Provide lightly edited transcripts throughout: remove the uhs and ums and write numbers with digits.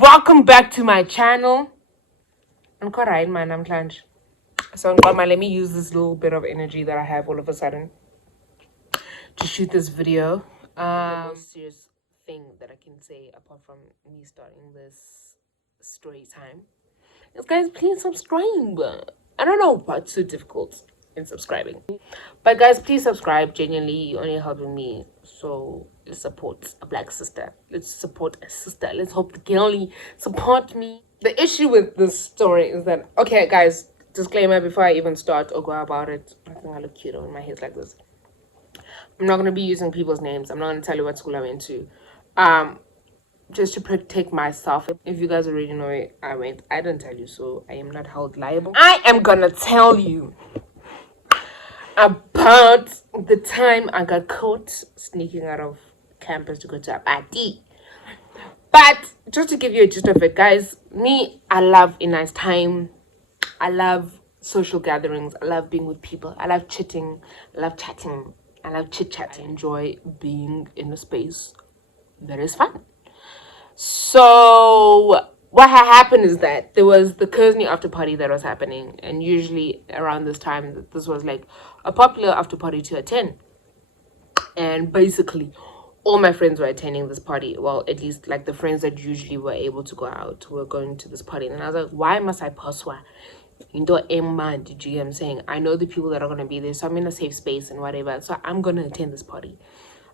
Welcome back to my channel. I'm quite man. I'm plunged. So let me use this little bit of energy that I have all of a sudden to shoot this video. The most serious thing that I can say apart from me starting this story time is, guys, please subscribe. I don't know what's so difficult in subscribing, but guys, please subscribe. Genuinely, you're only helping me. So let's support a black sister. Let's support a sister. Let's hope the girlie support me. The issue with this story is that, okay, guys, disclaimer before I even start or go about it. I think I look cute when my hair's like this. I'm not gonna be using people's names. I'm not gonna tell you what school I went to. Just to protect myself. If you guys already know it, I didn't tell you, so I am not held liable. I am gonna tell you about the time I got caught sneaking out of campus to go to a party. But just to give you a gist of it, guys, I love a nice time. I love social gatherings. I love being with people. I love chitting. I love chatting. I love chit-chat. I enjoy being in a space that is fun. So what had happened is that there was the Kersney after party that was happening, and usually around this time, this was like a popular after party to attend. And basically, all my friends were attending this party. Well, at least like the friends that usually were able to go out were going to this party. And I was like, why must I pursue? Did you get what I'm saying? I know the people that are gonna be there, so I'm in a safe space and whatever. So I'm gonna attend this party.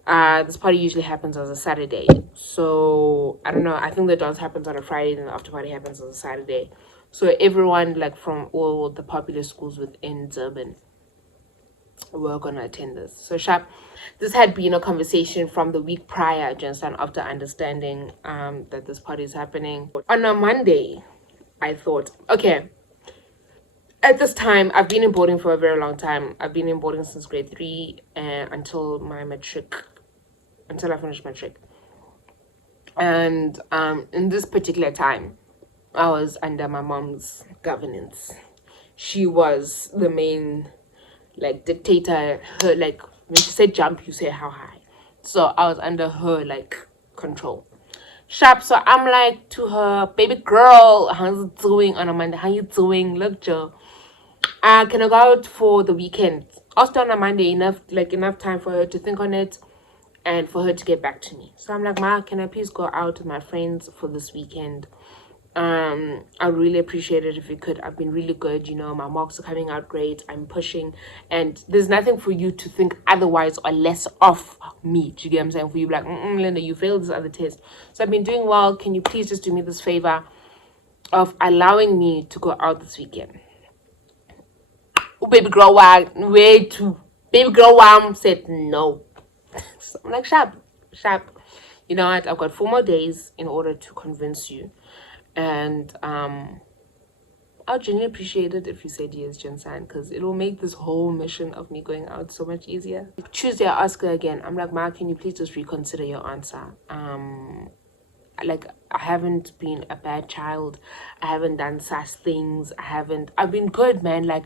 This party usually happens on a Saturday. So I don't know. I think the dance happens on a Friday and the after party happens on a Saturday. So everyone like from all the popular schools within Durban were gonna attend this. So sharp. This had been a conversation from the week prior, just after understanding that this party is happening. On a Monday, I thought, okay, at this time, I've been in boarding for a very long time. I've been in boarding since grade 3 until my matric, until I finished matric. And in this particular time, I was under my mom's governance. She was the main like dictator. Her, like, when she said jump, you say how high. So I was under her like control. Sharp. So I'm like to her, baby girl, how's it doing on a Monday? How you doing? Look, Joe. Can I go out for the weekend? Also on a Monday, enough time for her to think on it and for her to get back to me. So I'm like, Ma, can I please go out with my friends for this weekend? I really appreciate it if you could. I've been really good, my marks are coming out great. I'm pushing, and there's nothing for you to think otherwise or less of me. Do you get what I'm saying? For you, like, Linda, you failed this other test. So I've been doing well. Can you please just do me this favor of allowing me to go out this weekend? Oh, baby girl, baby girl said no. So I'm like, sharp. You know what? I've got 4 more days in order to convince you. And I'll genuinely appreciate it if you said yes, Jensen, because it will make this whole mission of me going out so much easier. Tuesday, I ask her again. I'm like, Ma, can you please just reconsider your answer? Like, I haven't been a bad child. I haven't done such things. I've been good, man. Like,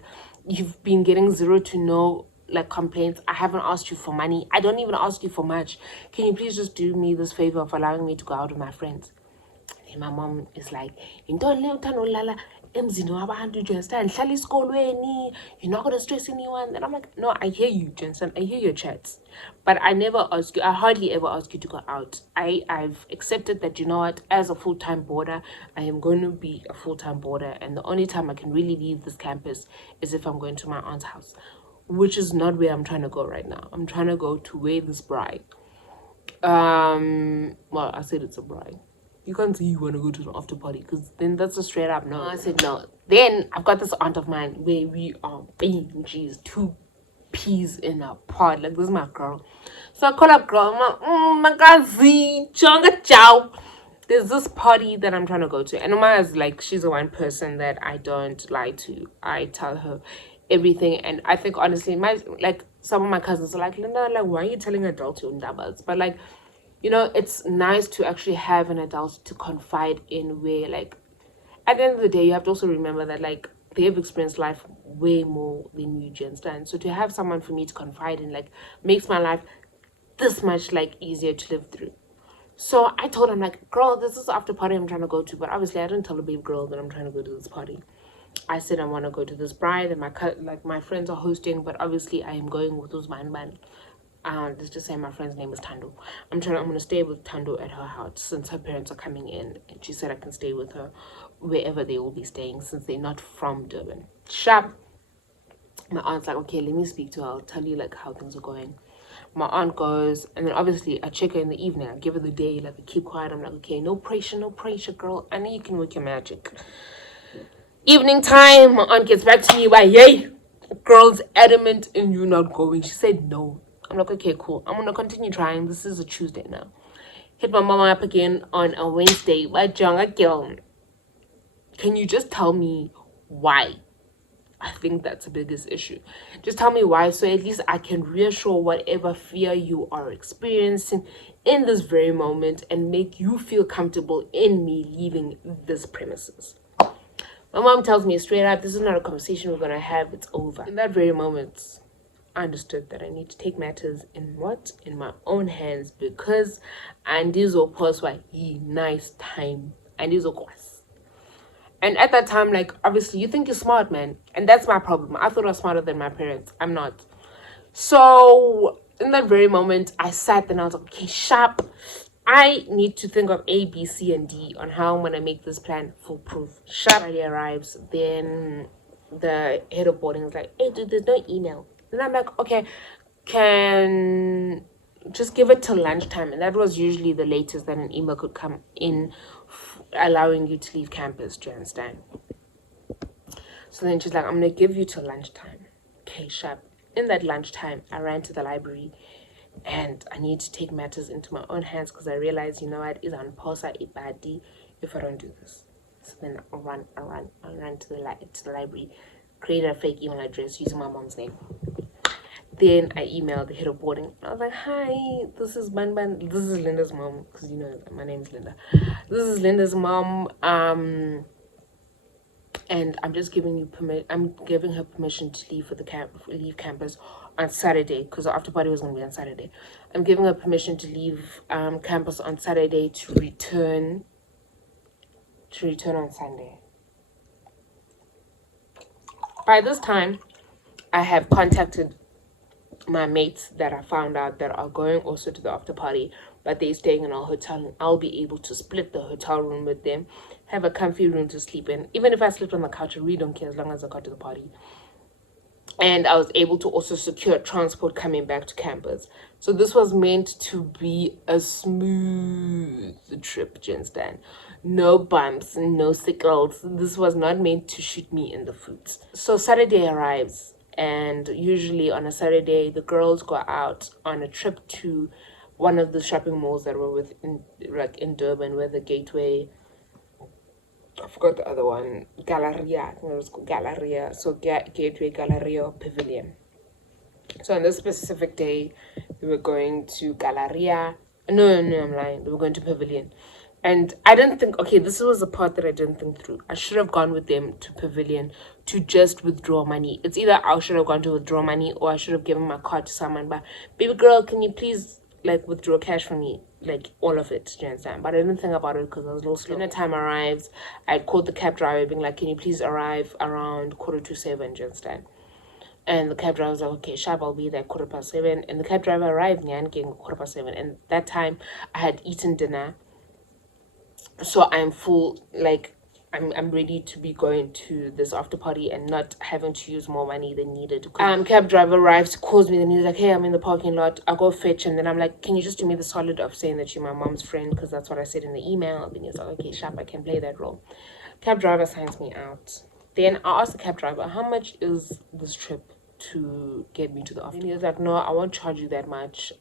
you've been getting 0 to no like complaints. I haven't asked you for money. I don't even ask you for much. Can you please just do me this favor of allowing me to go out with my friends? And my mom is like, you're not gonna stress anyone. And I'm like, no, I hear you, Jensen. I hear your chats, but I never ask you. I hardly ever ask you to go out. I've accepted that, you know what, as a full-time boarder, I am going to be a full-time boarder, and the only time I can really leave this campus is if I'm going to my aunt's house, which is not where I'm trying to go right now. I'm trying to go to where this bride. Well, I said it's a bride. You can't say you want to go to the after party, because then that's a straight up no. I said no. Then I've got this aunt of mine where we are being, she's 2 peas in a pod. Like, this is my girl. So I call up girl. I'm like, Magazi, chonga chow. There's this party that I'm trying to go to. And Uma's like, she's the one person that I don't lie to. I tell her everything. And I think, honestly, some of my cousins are like, Linda, like, why are you telling adults your numbers? But like, it's nice to actually have an adult to confide in, where, like, at the end of the day, you have to also remember that, like, they've experienced life way more than you, do you understand? So to have someone for me to confide in, like, makes my life this much, like, easier to live through. So I told him, like, girl, this is after party I'm trying to go to. But obviously I didn't tell the babe girl that I'm trying to go to this party. I said I want to go to this bride and my friends are hosting, but obviously I am going with Uzman Man. Let's just say my friend's name is Tando. I'm gonna stay with Tando at her house since her parents are coming in, and she said I can stay with her wherever they will be staying since they're not from Durban. Sharp. My aunt's like, okay, let me speak to her. I'll tell you like how things are going. My aunt goes, and then obviously I check her in the evening. I give her the day, like I keep quiet. I'm like, okay, no pressure, girl. I know you can work your magic. Evening time, my aunt gets back to me by, yay, girl's adamant in you not going. She said no. I'm like, okay, cool. I'm gonna continue trying. This is a Tuesday now. Hit my mama up again on a Wednesday. But Jonga girl, can you just tell me why? I think that's the biggest issue. Just tell me why, so at least I can reassure whatever fear you are experiencing in this very moment and make you feel comfortable in me leaving this premises. My mom tells me straight up, this is not a conversation we're going to have, it's over. In that very moment, I understood that I need to take matters in what? In my own hands, because andizopozwa nice time. Andizokwas. And at that time, like, obviously, you think you're smart, man. And that's my problem. I thought I was smarter than my parents. I'm not. So, in that very moment, I sat and I was like, okay, sharp. I need to think of A, B, C, and D on how I'm going to make this plan foolproof. Sharp arrives. Then the head of boarding is like, hey, dude, there's no email. Then I'm like, okay, can just give it till lunchtime. And that was usually the latest that an email could come in allowing you to leave campus. Do you understand? So then she's like, I'm going to give you till lunchtime. Okay, sharp. In that lunchtime, I ran to the library and I need to take matters into my own hands because I realized, you know what, is on posa ibadi if I don't do this. So then I ran to the library, created a fake email address using my mom's name. Then I emailed the head of boarding. I was like, hi, this is Banban. This is Linda's mom, because you know my name's Linda. This is Linda's mom. And I'm just giving you I'm giving her permission to leave for leave campus on Saturday, because the after party was gonna be on Saturday. I'm giving her permission to leave campus on Saturday to return on Sunday. By this time, I have contacted my mates that I found out that are going also to the after party, but they're staying in our hotel, and I'll be able to split the hotel room with them, have a comfy room to sleep in. Even if I sleep on the couch, I really don't care as long as I got to the party. And I was able to also secure transport coming back to campus. So this was meant to be a smooth trip, Jinstan. No bumps, no sickles. This was not meant to shoot me in the foot. So Saturday arrives, and usually on a Saturday, the girls go out on a trip to one of the shopping malls that were in Durban, where the Gateway, I forgot the other one, Galleria, I think it was called Galleria. So Gateway, Galleria, Pavilion. So on this specific day, we were going to Galleria. No, I'm lying. We were going to Pavilion. And I didn't think, okay, this was the part that I didn't think through. I should have gone with them to Pavilion to just withdraw money. It's either I should have gone to withdraw money or I should have given my card to someone. But, baby girl, can you please, like, withdraw cash from me? Like, all of it, do you understand? But I didn't think about it because I was a little slow. When the time arrives, I called the cab driver being like, can you please arrive around 7:15, do you understand? And the cab driver was like, okay, sharp, I'll be there 7:15. And the cab driver arrived, getting 7:15. And that time, I had eaten dinner. So I'm full, like, I'm ready to be going to this after party and not having to use more money than needed. Cab driver arrives, calls me, and he's like, hey, I'm in the parking lot, I'll go fetch. And then I'm like, can you just do me the solid of saying that you're my mom's friend, because that's what I said in the email. And then he's like, okay, sharp, I can play that role. Cab driver signs me out. Then I asked the cab driver, how much is this trip to get me to the office? And he was like, no, I won't charge you that much.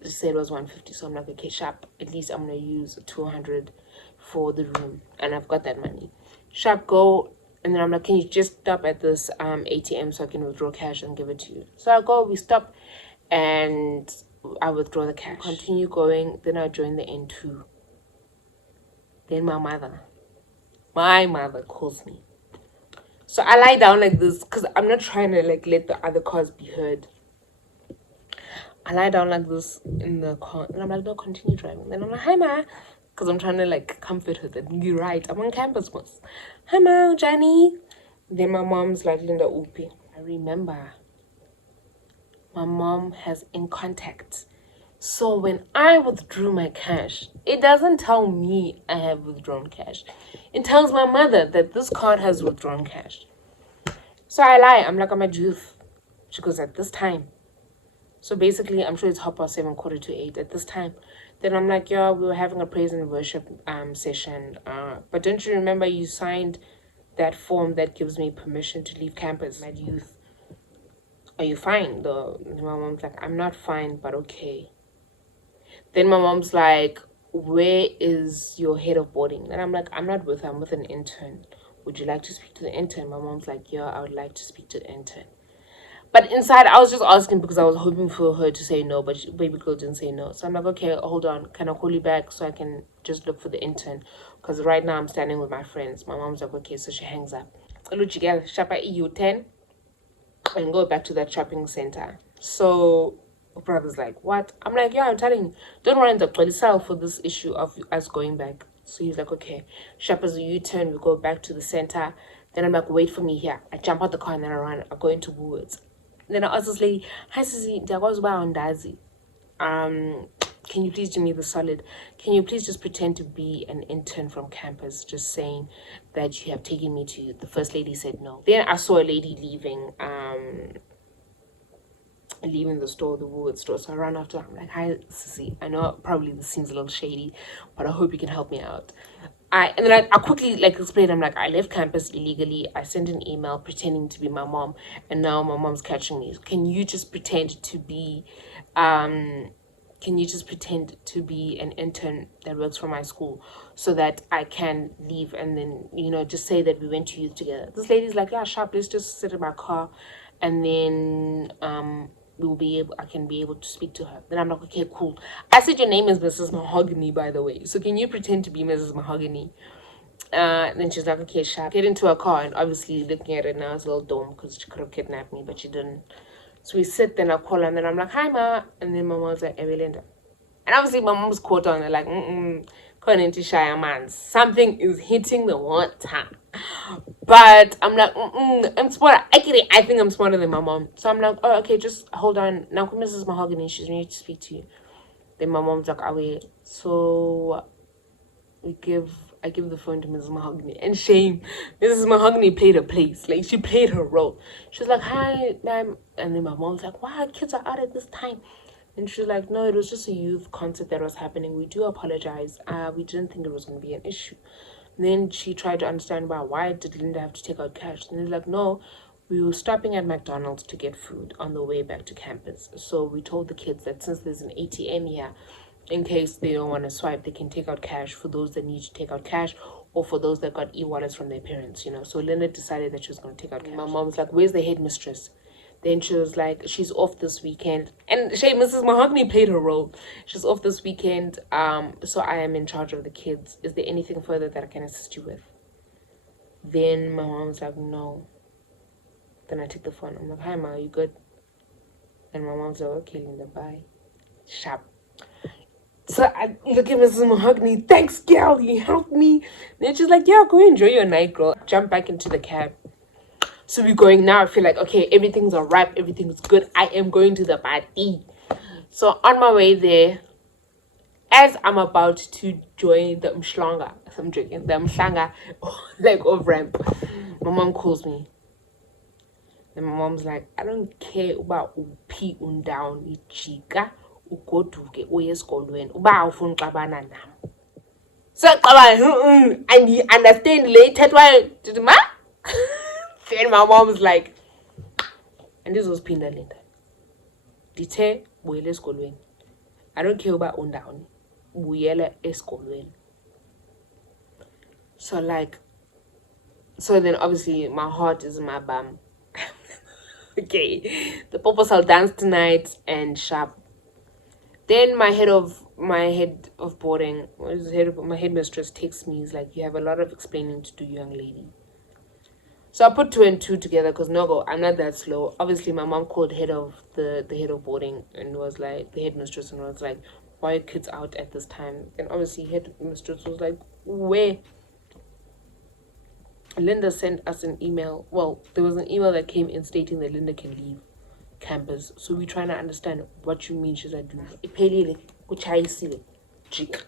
They said it was 150, so I'm like, okay, sharp, at least I'm gonna use 200 for the room, and I've got that money. Sharp, go. And then I'm like, can you just stop at this ATM so I can withdraw cash and give it to you? So I go, we stop, and I withdraw the cash. Continue going, then I join the N2. Then my mother calls me. So I lie down like this because I'm not trying to like let the other cars be heard. I lie down like this in the car, and I'm like, no, continue driving. Then I'm like, hi, ma, because I'm trying to like comfort her that you're right, I'm on campus, boss. Hi, ma, Johnny. Then my mom's like, Linda Upi. I remember my mom has in contact. So when I withdrew my cash, it doesn't tell me I have withdrawn cash. It tells my mother that this card has withdrawn cash. So I lie. I'm like, I'm at youth. She goes, at this time. So basically, I'm sure it's 7:30, 7:45 at this time. Then I'm like, yeah, we were having a praise and worship session. But don't you remember you signed that form that gives me permission to leave campus at youth? Are you fine? My mom's like, I'm not fine, but okay. Then my mom's like, where is your head of boarding? And I'm like, I'm not with her, I'm with an intern. Would you like to speak to the intern? My mom's like, yeah, I would like to speak to the intern. But inside, I was just asking because I was hoping for her to say no, but baby girl didn't say no. So I'm like, okay, hold on. Can I call you back so I can just look for the intern? Because right now I'm standing with my friends. My mom's like, okay, so she hangs up. Shapa EU10 and go back to that shopping center. So brother's like, what? I'm like, yeah, I'm telling you, don't run the police cell for this issue of us going back. So he's like, okay. Shapa's a U-turn, we go back to the center. Then I'm like, wait for me here. I jump out the car and then I run. I go into Woolworths. Then I ask this lady, hi Sisi, can you please do me the solid? Can you please just pretend to be an intern from campus, just saying that you have taken me to you? The first lady said no. Then I saw a lady leaving the store, the Woolworths store. So I ran after her. I'm like, hi Sissy, I know probably this seems a little shady, but I hope you can help me out. And then I quickly like explained, I'm like, I left campus illegally. I sent an email pretending to be my mom, and now my mom's catching me. Can you just pretend to be an intern that works for my school so that I can leave and then, just say that we went to youth together? This lady's like, yeah, sharp, let's just sit in my car and then I can be able to speak to her. Then I'm like, okay, cool. I said your name is Mrs. Mahogany, by the way. So can you pretend to be Mrs. Mahogany? And then she's like, okay, sharp. Get into her car, and obviously looking at it now, it's a little dumb because she could have kidnapped me, but she didn't. So we sit, then I call her, and then I'm like, hi, ma. And then my mom's like, Evelinda. And obviously my mom's caught on it, like, calling to shy a man. Something is hitting the water. But I'm like, I'm smarter. I think I'm smarter than my mom. So I'm like, oh, okay, just hold on. Now, Mrs. Mahogany, she's ready to speak to you. Then my mom's like, away. So I give the phone to Mrs. Mahogany. And shame, Mrs. Mahogany played her place. Like, she played her role. She's like, hi, ma'am. And then my mom's like, why kids are out at this time? And she's like, no, it was just a youth concert that was happening. We do apologize. We didn't think it was going to be an issue. And then she tried to understand about why did Linda have to take out cash. And he's like, no, we were stopping at McDonald's to get food on the way back to campus. So we told the kids that since there's an ATM here, in case they don't want to swipe, they can take out cash for those that need to take out cash or for those that got e-wallets from their parents, So Linda decided that she was going to take out cash. My mom's like, where's the headmistress? Then she was like, she's off this weekend. And Mrs. Mahogany played her role. She's off this weekend. So I am in charge of the kids. Is there anything further that I can assist you with? Then my mom's like, no. Then I take the phone. I'm like, hi, ma, are you good? And my mom's like, okay, Linda, bye. Sharp. So I look at Mrs. Mahogany. Thanks, girl. You helped me. Then she's like, yeah, go enjoy your night, girl. Jump back into the cab. So we're going now. I feel like, okay, everything's a wrap. Everything's good. I am going to the party. So on my way there, as I'm about to join the Mshlanga, I'm joking, the Mshlanga, like off ramp, my mom calls me. And my mom's like, I don't care about upi undown, ichika, ugoduke, uyeskolweni, uba ufuna uxabana nam. So, and you understand later why, ma? Then my mom's like, and this was Pinda Linda. Dite buyele esikolweni. I don't care about undawni. Buyele esikolweni. So then obviously my heart is in my bum. Okay. The purpose I'll dance tonight and sharp. Then my head of boarding, my headmistress texts me, is like, you have a lot of explaining to do, young lady. So I put two and two together because no go, I'm not that slow. Obviously, my mom called head of the head of boarding and was like the headmistress and was like, "Why are kids out at this time?" And obviously, headmistress was like, "Where?" Linda sent us an email. Well, there was an email that came in stating that Linda can leave campus. So we're trying to understand what you mean. She's like, "Iphelile, kuchayisile, jik."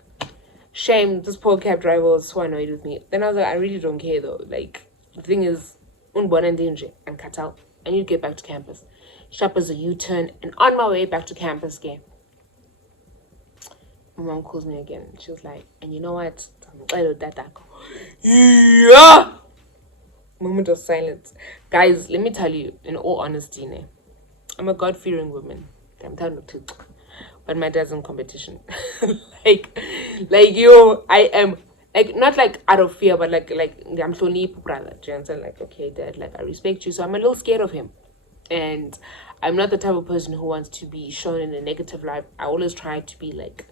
Shame, this poor cab driver was so annoyed with me. Then I was like, I really don't care though. Like, the thing is, unborn and danger and cut out. I need to get back to campus. Sharp as a U-turn, and on my way back to campus again, my mom calls me again. She was like, and you know what? Yeah! Moment of silence. Guys, let me tell you, in all honesty, I'm a God-fearing woman. I'm telling you, but my dad's in competition. like yo, I am like not like out of fear, but like I'm so neat, brother. Do you understand? Like, okay, dad, like I respect you, so I'm a little scared of him. And I'm not the type of person who wants to be shown in a negative light. I always try to be like,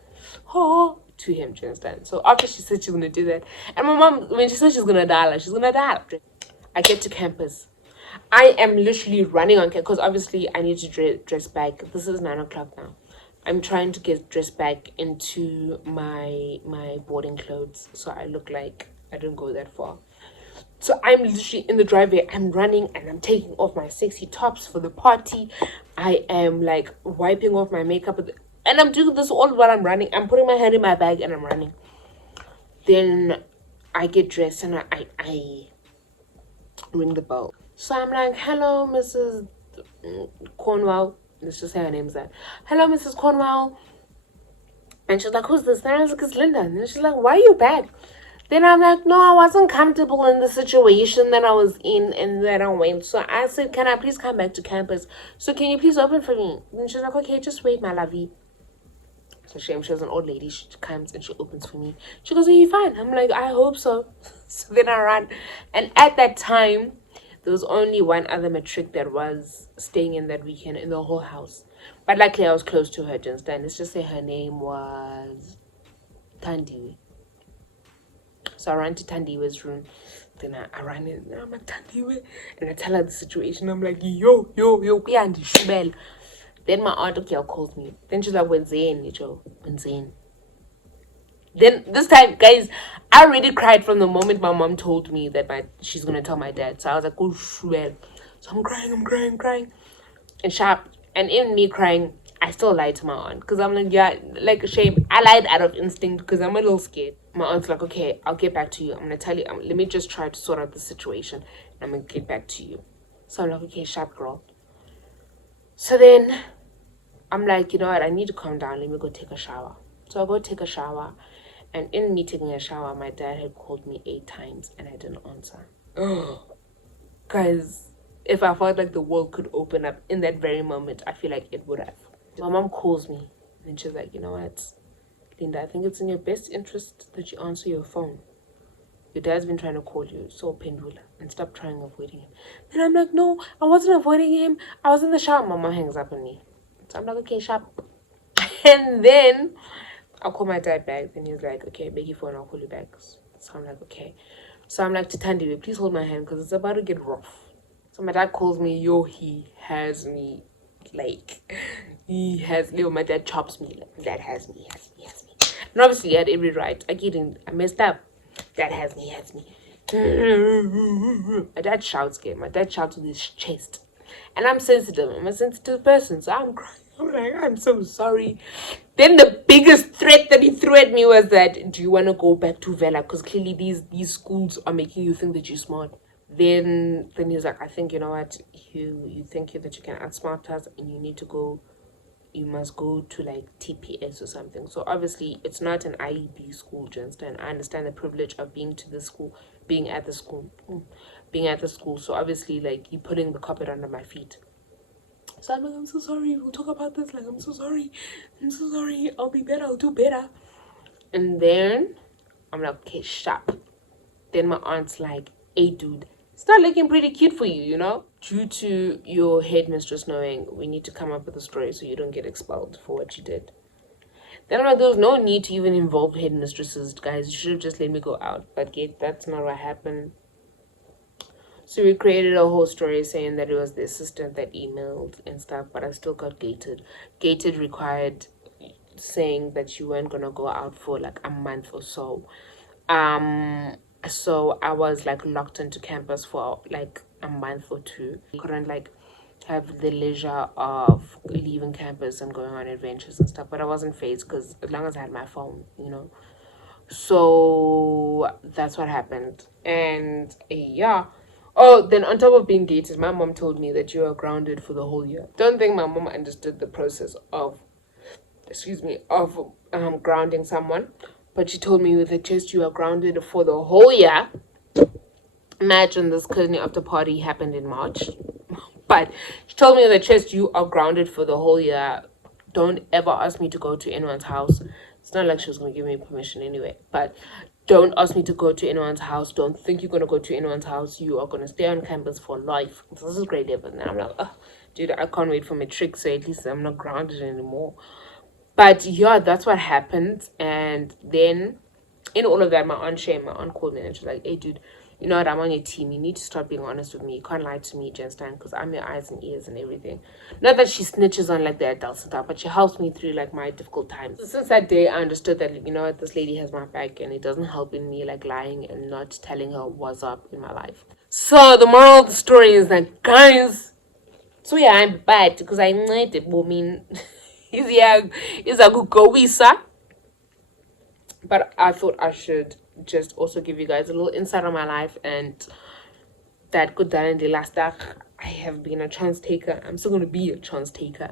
oh, to him, do you understand? So after she said she's gonna do that, and my mom, when she said she's gonna die, like she's gonna die. I get to campus. I am literally running on campus because obviously I need to dress back. This is 9 o'clock now. I'm trying to get dressed back into my boarding clothes so I look like I didn't go that far. So I'm literally in the driveway. I'm running and I'm taking off my sexy tops for the party. I am like wiping off my makeup and I'm doing this all while I'm running. I'm putting my hand in my bag and I'm running. Then I get dressed and I ring the bell. So I'm like, hello, Mrs. Cornwell. Let's just say her name's that. Hello, Mrs. Cornwell. And she's like, who's this? Then I was like, it's Linda. And she's like, why are you back? Then I'm like, no, I wasn't comfortable in the situation that I was in and then I went. So I said, can I please come back to campus? So can you please open for me? And she's like, okay, just wait, my lovey. So she was an old lady. She comes and she opens for me. She goes, are you fine? I'm like, I hope so. So then I ran. And at that time, there was only one other matric that was staying in that weekend in the whole house. But luckily, I was close to her, just then. Let's just say her name was Tandiwe. So I ran to Tandiwe's room. Then I ran in. I'm like, Tandiwe. And I tell her the situation. I'm like, yo, Piandi Shubel. Then my aunt girl calls me. Then she's like, Wenzeni, Joe. Wenzeni. Then this time, guys, I already cried from the moment my mom told me that she's gonna tell my dad. So I was like, oh well. So I'm crying. And sharp. And in me crying, I still lied to my aunt. Because I'm like, yeah, like shame. I lied out of instinct because I'm a little scared. My aunt's like, okay, I'll get back to you. I'm gonna tell you, let me just try to sort out the situation. And I'm gonna get back to you. So I'm like, okay, sharp girl. So then I'm like, you know what, I need to calm down. Let me go take a shower. So I go take a shower. And in me taking a shower, my dad had called me 8 times and I didn't answer. Guys, if I felt like the world could open up in that very moment, I feel like it would have. My mom calls me and she's like, you know what, Linda, I think it's in your best interest that you answer your phone. Your dad's been trying to call you, so pendula, and stop trying avoiding him. Then I'm like, no, I wasn't avoiding him. I was in the shower. My mom hangs up on me. So I'm like, okay, sharp. And then I'll call my dad back. Then he's like, okay, beg your phone, I'll call you back. So I'm like, okay. So I'm like, to Tandiwe, please hold my hand because it's about to get rough. So my dad calls me, yo, he has me. Like, my dad chops me. Like, dad has me. And obviously, he had every right. I messed up. Dad has me. My dad shouts, my dad shouts with his chest. And I'm sensitive. I'm a sensitive person, so I'm crying. I'm like, I'm so sorry. Then the biggest threat that he threw at me was that, do you want to go back to Vela? Because clearly these schools are making you think that you're smart. Then he's like, I think, you know what, you think that you can outsmart us and you must go to like TPS or something. So obviously it's not an IEB school, do you understand? I understand the privilege of being at the school. So obviously like you're putting the carpet under my feet. So I'm like, I'm so sorry, we'll talk about this. Like, I'm so sorry, I'll be better, I'll do better. And then I'm like, okay, sharp. Then my aunt's like, hey dude, start looking pretty cute for you, you know? Due to your headmistress knowing, we need to come up with a story so you don't get expelled for what you did. Then I'm like, there was no need to even involve headmistresses, guys. You should have just let me go out. But that's not what happened. So we created a whole story saying that it was the assistant that emailed and stuff, but I still got gated. Gated required saying that you weren't gonna go out for like a month or so. So I was like locked into campus for like a month or two. Couldn't like have the leisure of leaving campus and going on adventures and stuff, but I wasn't phased because as long as I had my phone, you know. So that's what happened. And yeah. Oh, then on top of being gated, my mom told me that you are grounded for the whole year. Don't think my mom understood the process of, excuse me, of grounding someone, but she told me with her chest you are grounded for the whole year. Imagine this Disney after party happened in March, but she told me with her chest you are grounded for the whole year. Don't ever ask me to go to anyone's house. It's not like she was going to give me permission anyway, but don't ask me to go to anyone's house. Don't think you're going to go to anyone's house. You are going to stay on campus for life. This is grade 11. And I'm like, oh, dude, I can't wait for my trick, so at least I'm not grounded anymore. But yeah, that's what happened. And then in all of that, my aunt called me and she was like, hey, dude, you know what, I'm on your team. You need to start being honest with me. You can't lie to me, Jen Stein, because I'm your eyes and ears and everything. Not that she snitches on like the adults and stuff, but she helps me through like my difficult times. So since that day, I understood that, you know what, this lady has my back and it doesn't help in me like lying and not telling her what's up in my life. So the moral of the story is that, guys, so yeah, I'm bad because I need it. I mean, is a good go visa. But I thought I should just also give you guys a little insight on my life and that good done in the last day. I have been a chance taker. I'm still going to be a chance taker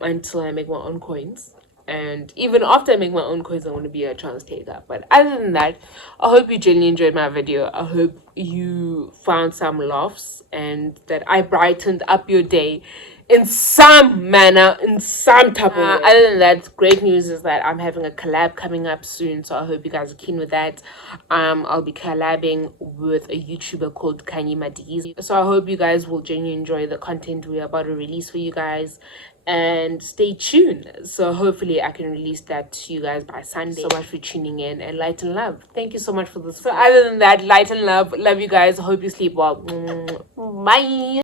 until I make my own coins. And even after I make my own coins, I'm going to be a chance taker. But other than that, I hope you genuinely enjoyed my video. I hope you found some laughs and that I brightened up your day in some manner, in some type of way. Other than that, great news is that I'm having a collab coming up soon, so I hope you guys are keen with that. I'll be collabing with a YouTuber called Kanye Madiz. So I hope you guys will genuinely enjoy the content we're about to release for you guys. And stay tuned. So hopefully I can release that to you guys by Sunday. So much for tuning in, and light and love. Thank you so much for this. So other than that, light and love. Love you guys. Hope you sleep well. Bye.